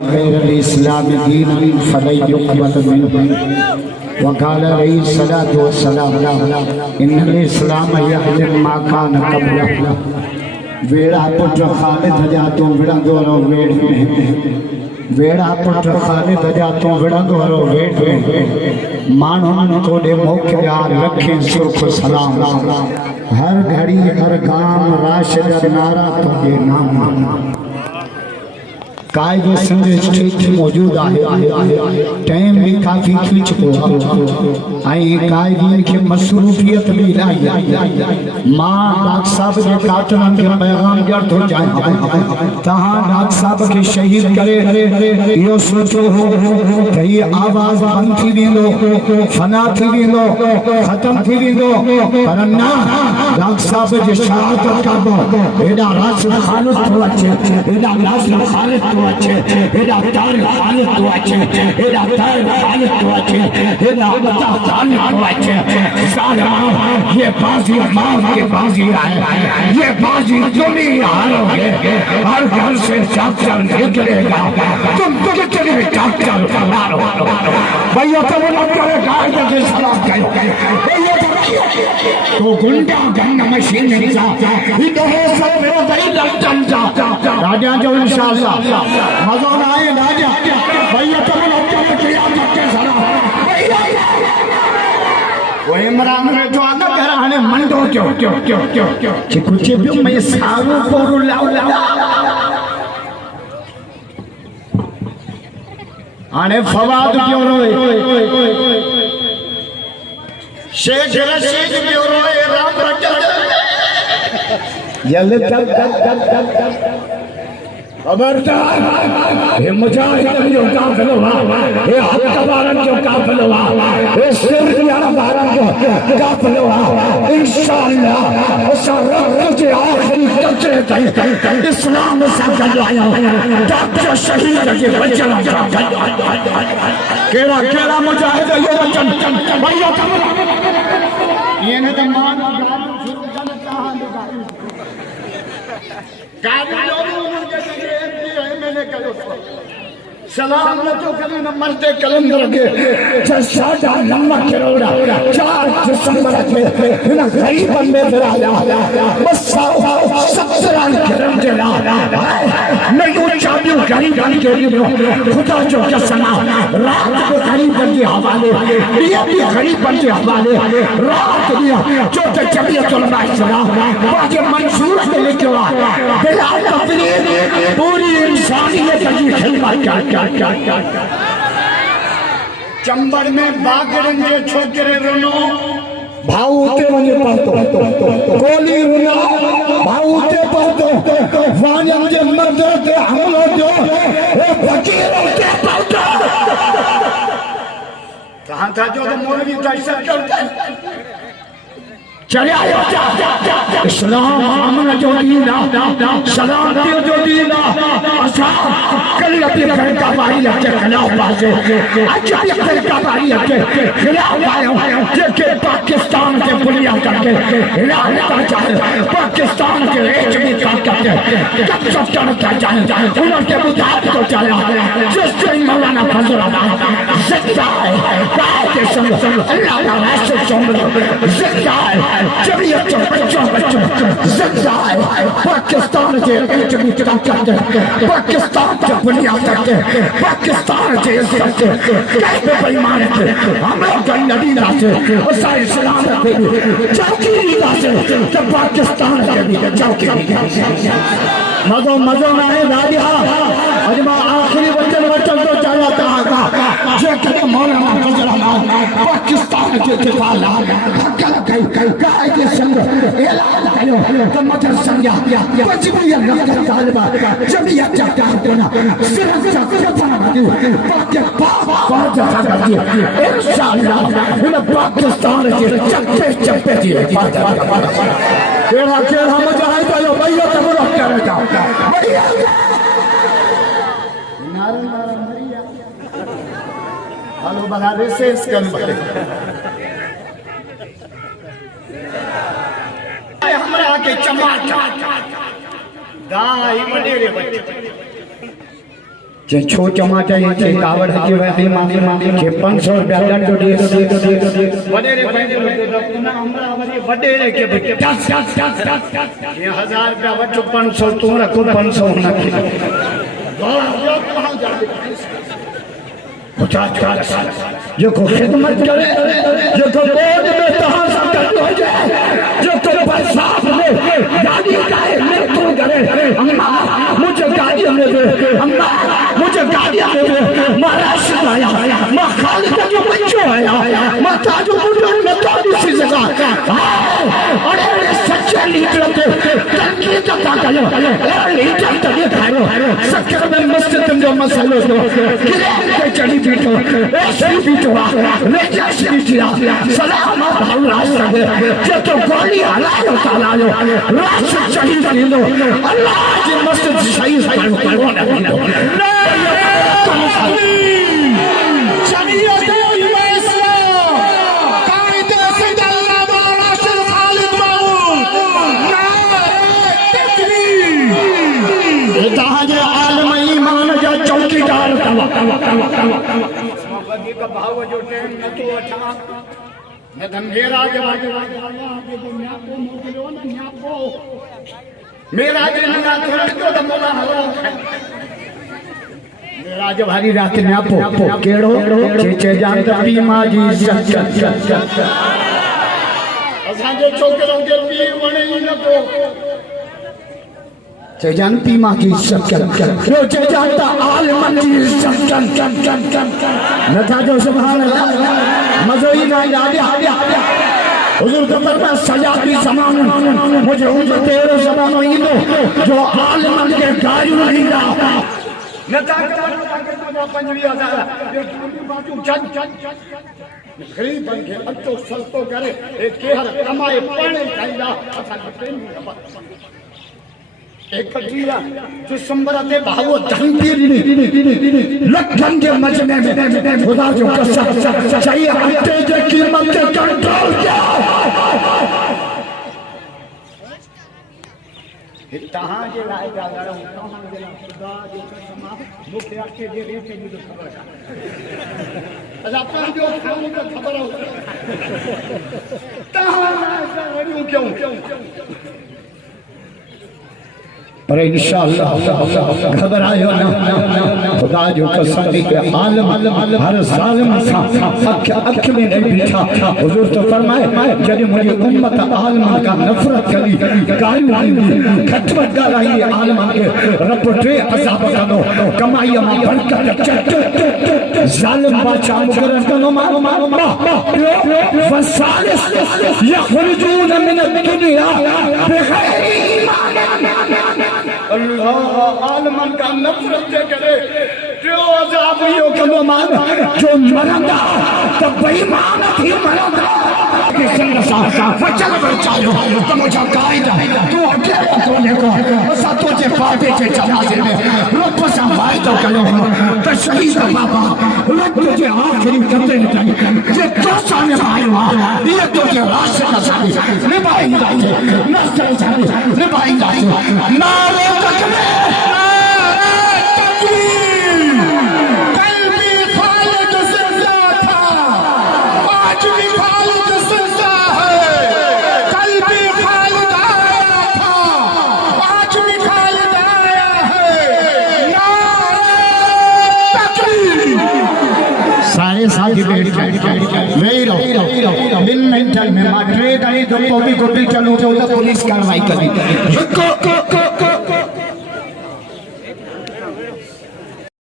इस्लाम दीन फलई युक़बल मिन्हु वक़ाल अलैहिस्सलातु वस्सलाम इन्नल इस्लाम यहदिम मा कान क़ब्लहु वेड़ा पुट ख़ालिद जा तो विड़ंदो रहो वेड़ में वेड़ा पुट ख़ालिद जा तो विड़ंदो रहो वेड़ में माण्हुनि तोड़े मोकिलिया लखे सुर्ख सलाम हर घड़ी हर गाम राशिद नारा तुझे नाम कायदे संदेश ठीक मौजूद है टाइम भी काफी थी चुको आई कायदीन के मसरूफियत भी लाई मां डॉक्टर साहब के काटन के पैगाम जड़ तो जाए तहां डॉक्टर साहब के शहीद करे यो सोचो हो त ये आवाज बंद थी वेंदो फना थी वेंदो खत्म थी वेंदो पर ना डॉक्टर साहब जे शहादत का एडा रास खालिद तो अचे एडा रास खालिद तो अच्छे एडा तार खालिद तो अच्छे एडा तार खालिद तो अच्छे एडा बता खालिद तो अच्छे साला ये बाजी मां के बाजी है ये बाजी तुम ही हारोगे हर घर से डॉक्टर निकलेगा तुम कितने डॉक्टर मारो भैया तुम डॉक्टर कायदे के सलाम करो भैया तो गुंडा गन मशीन नहीं सा इधर है सब मेरा भाई लंदन जा राजा जो इंशाल्लाह मजा ना आए राजा भैया तुम डॉक्टर किया के सलाम भैया वो इमरान में जो आना कह रहा है मंडो क्यों क्यों क्यों क्यों क्यों कि कुछ भी मैं सारू पोरू लाओ आने फवाद क्यों रोए शेख रशीद क्यों रोए राम रटल जल खबरदार हे मुजाहिद जो काफिल हुआ हे हत्यारन जो काफिल हुआ हे सिरयारन जो काफिल हुआ इंशाअल्लाह उस रक्त के आखिरी कतरे तक इस्लाम से गलाया डॉक्टर शहीद के वचन केड़ा केड़ा मुजाहिद ये वचन भैया ये ने तो मान सलाम न तो कभी न मरते कलंदर के साढ़ा लम्बा करोड़ा 4 दिसंबर के इन गरीब बंदे फिरा बस 70 करम के ला मैं वो चाबियों गरीब बन के खुदा जो कसम रात को गरीब बन के हवाले ये भी गरीब बन के हवाले रात दिया जो जबियत उलमा इस्लाम बाकी मंसूर से लेके आ बिलाल अपनी पूरी इंसानियत की खिदमत क्या चंबर में बागड़न के छोकरे रुनो भाऊते वने पहुंचो गोली रुना भाऊते पहुंचो वाजम जे मर्दर ते हमलो जो ए फकीर के पहुंचो कहां था जो मौलवी तैसर करते चले आयो इस्लाम अमन जो दीन सलामती जो दीन असा कल अपने घर का बारी लगे खिलाफ बाजे आज भी घर का बारी लगे खिलाफ आयो के पाकिस्तान के बुनिया करके हिलाता जाए पाकिस्तान के रेच में ताकत कब सब चढ़ता जाए उनके मुताबिक तो चला जिस दिन मौलाना फजल जिंदा है के संग अल्लाह का रास्ते संग जिंदा है जमीयत बच्चों जिंदा है पाकिस्तान के रेच में ताकत पाकिस्तान के बुनिया करके पाकिस्तान के इज्जत कैसे बेईमान थे हम लोग नबी से और सारे इस्लाम के चौकी से तो पाकिस्तान के भी चौकी मजो ना है राजा अजमा आखिरी वचन तो चला कहा जो कदम मौलाना फजल पाकिस्तान के दिफा ला कायदे संग ऐलान करो तो मदर संज्ञा कुछ भी लग तालिबा जमीयत का करना सिर्फ कफना दे पाकिस्तान का इंशाअल्लाह इन पाकिस्तान के चप्पे की केड़ा केड़ा मुजाहिद आयो भैया तब रख करे जाओ भैया नारे मरिया हेलो बगा रिसेस कर बड़े हमरा के चमाचा दाई मडेरे बच्चे जे छो चमा चाहिए जे कावड़ है जे माने जे 500 रुपया दंड दे वडे रे पंहिंजे न अमरावती वडे रे के ये 1000 रुपया वठो 500 तू रखो 500 न जो को खिदमत करे जो को बोर्ड में तहां सब कर हो जाए जो तो बरसात में गाड़ी काहे में तू करे अम्मा मुझे गाड़ी में दे अम्मा मुझे गाड़ी में दे महाराष्ट्र आया मां खाली का जो बच्चो आया मां ताजो बुढ़ो में तो दूसरी जगह अरे सच्चे लीडर थे तंगी तो का करो लीडर तो ये खाओ शक्कर में मस्त तुम जो मसालो तो के चढ़ी पीटो ऐसे पीटो लेजा सीटिया सलाम भाव रास्ता दे जे तो गोली हलायो तालायो रास्ता चढ़ी दिलो अल्लाह जी मस्त सही करो ना चौकीदार का भाव जो टाइम न तो अच्छा न धंधेरा के बागे मेरा दिन ना थोड़ा तो मोला हवा मेरा जो भारी रात न्यापो केड़ो चेचे जानता पीमा जी असा जो छोकरो के पी वणे न को चे जानती मां की इज्जत रो चे जानता आलिमन की इज्जत न था जो सुभान अल्लाह मजो ही ना आदि हुजूर के पर में सजा की जमान मुझे उम्र तेरो जमानो इंदो जो आलिमन के गाड़ी नहीं रहा न था के 50,000 ये बाजू जन गरीब बन के अतो सस्तो करे ए केहर कमाए पानी खाईदा असा एक कटिया दिसंबर ते भावो धंधी लखन के मजमे में खुदा जो कसम चाहिए अटे जे कीमत के कंट्रोल क्या तहां जे लाए जा लड़ो तहां जे खुदा जो कसम मुखे अटे जे रेट जी खबर अजा अपन जो खाने का खबर हो तहां क्यों पर इंशाअल्लाह घबरायो ना खुदा जो कसम के आलम हर जालिम सा अख में नहीं बैठा हुजूर तो फरमाए जब मुझे उम्मत आलम का नफरत करी गाली खटमट गाली आलम के रब टे अजाब कनो कमाई में बरकत चट जालिम बादशाह मुकरर कनो मारो वसालिस यखरुजून मिन दुनिया बगैर ईमान अल्लाह आलमन का नफरत करे जो अजाब यो कनो मान जो मरंदा तो बेईमान थी मरंदा के संग सा वचन बचायो तो मुझे कायदा तू अकेला कोने को असा तो जे पापे के जनाजे में रब सा वायदा कयो तो शहीद बाबा रब तुझे आखिरी करते नहीं जे तो सामने आयो ये तो जे रास्ते का साथी निभाएंगे नस्ल साथी निभाएंगे नारे साथी बैठ वही रहो दिन मेंटल में मात्रे दाई दो गोभी चलो तो पुलिस कार्रवाई करी